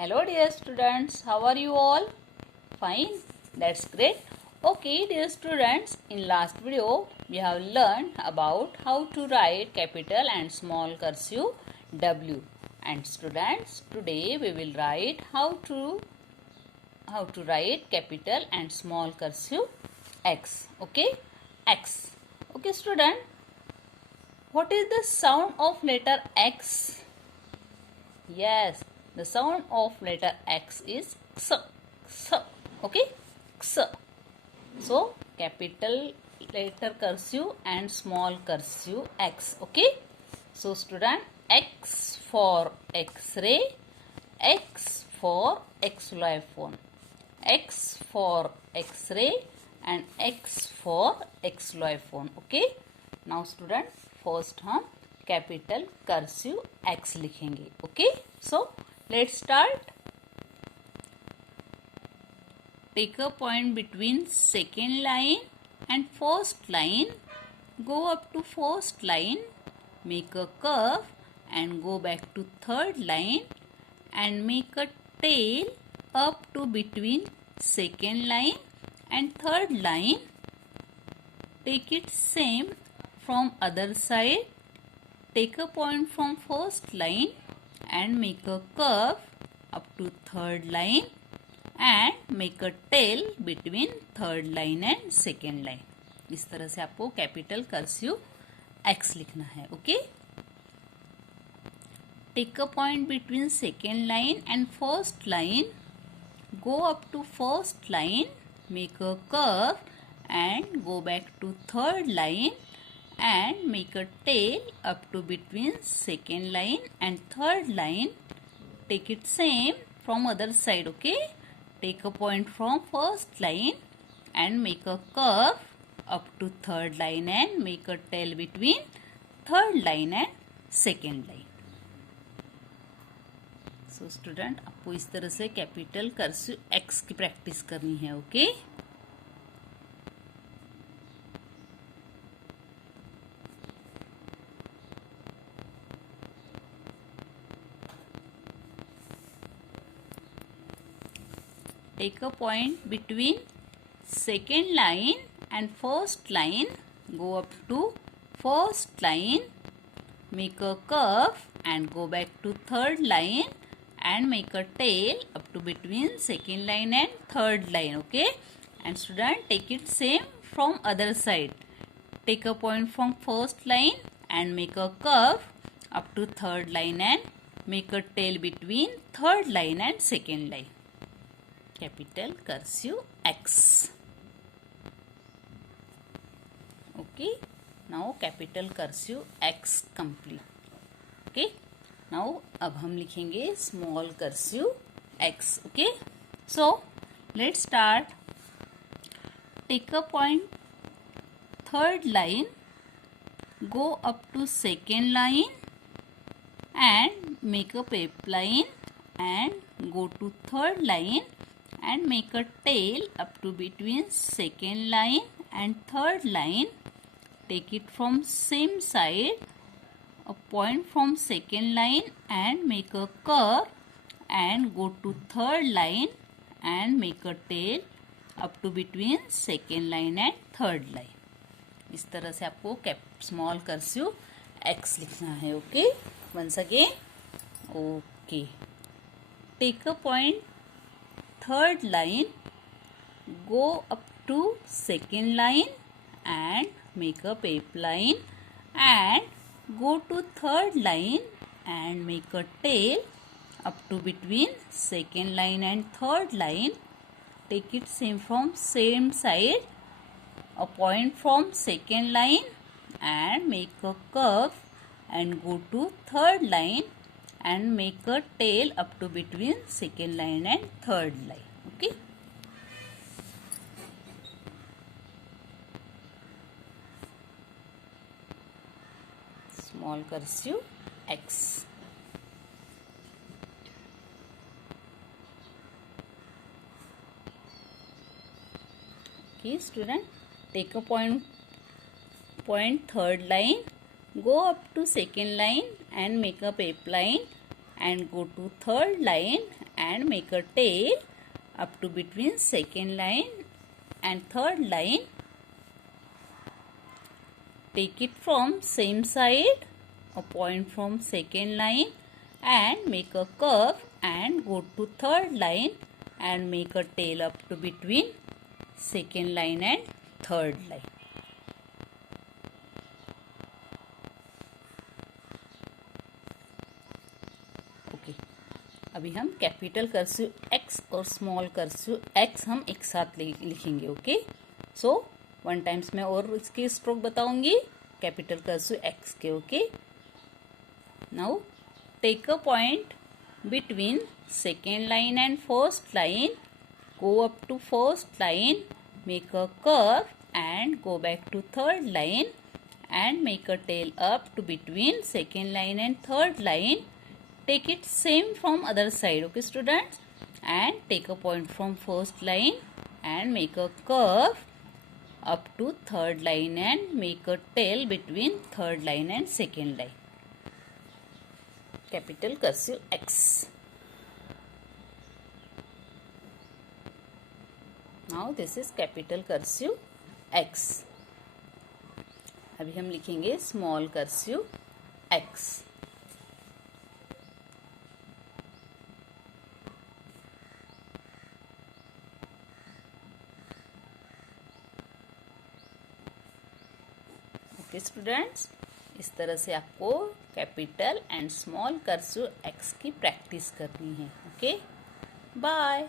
Hello dear students, how are you all? Fine, that's great. Okay dear students, in last video we have learned about how to write capital and small cursive W. And students, today we will write how to write capital and small cursive X. Okay, X. Okay student, what is the sound of letter X? Yes, the sound of letter X is X. X. Okay, X. So, capital letter cursive and small cursive X. Okay. So, student, X for X-ray, X for xylophone, X for X-ray and X for xylophone. Okay. Now, student, first हम capital cursive X लिखेंगे. Okay, so let's start. Take a point between second line and first line. Go up to first line, make a curve and go back to third line and make a tail up to between second line and third line. Take it same from other side. Take a point from first line and make a curve up to third line and make a tail between third line and second line. इस तरह से आपको capital cursive X लिखना है. Okay, take a point between second line and first line. Go up to first line, make a curve and go back to third line and make a tail up to between second line and third line. Take it same from other side. Okay, take a point from first line and make a curve up to third line and make a tail between third line and second line. So student, आपको इस तरह से capital cursive X की practice करनी है. Okay, take a point between second line and first line. Go up to first line, make a curve and go back to third line and make a tail up to between second line and third line. Okay, and student, take it same from other side. Take a point from first line and make a curve up to third line and make a tail between third line and second line. Capital cursive X. Okay, now capital cursive X complete. Okay, now अब हम लिखेंगे small cursive X. Okay, so let's start. Take a point third line, go up to second line and make a pep line and go to third line and make a tail up to between second line and third line. Take it from same side, a point from second line and make a curve and go to third line and make a tail up to between second line and third line. इस तरह से आपको small cursive X लिखना है. Okay, once again. Okay, take a point third line, go up to second line and make a pep line and go to third line and make a tail up to between second line and third line. Take it same from same side, a point from second line and make a curve and go to third line and make a tail up to between second line and third line. Okay, small cursive X. Okay student, take a point third line, go up to second line and make a pep line and go to third line and make a tail up to between second line and third line. Take it from same side, a point from second line and make a curve and go to third line and make a tail up to between second line and third line. Okay, अभी हम capital cursive x और small cursive x हम एक साथ लिखेंगे. Okay, so one times मैं और इसके स्ट्रोक बताऊंगी कैपिटल कर्सिव एक्स के. Okay, now take a point between second line and first line, go up to first line, make a curve and go back to third line and make a tail up to between second line and third line. Take it same from other side. Okay students, and take a point from first line and make a curve up to third line and make a tail between third line and second line. Capital cursive X. Now this is capital cursive X. अभी हम लिखेंगे small cursive X. Okay students, इस तरह से आपको capital and small cursive X की practice करनी है. Okay, bye.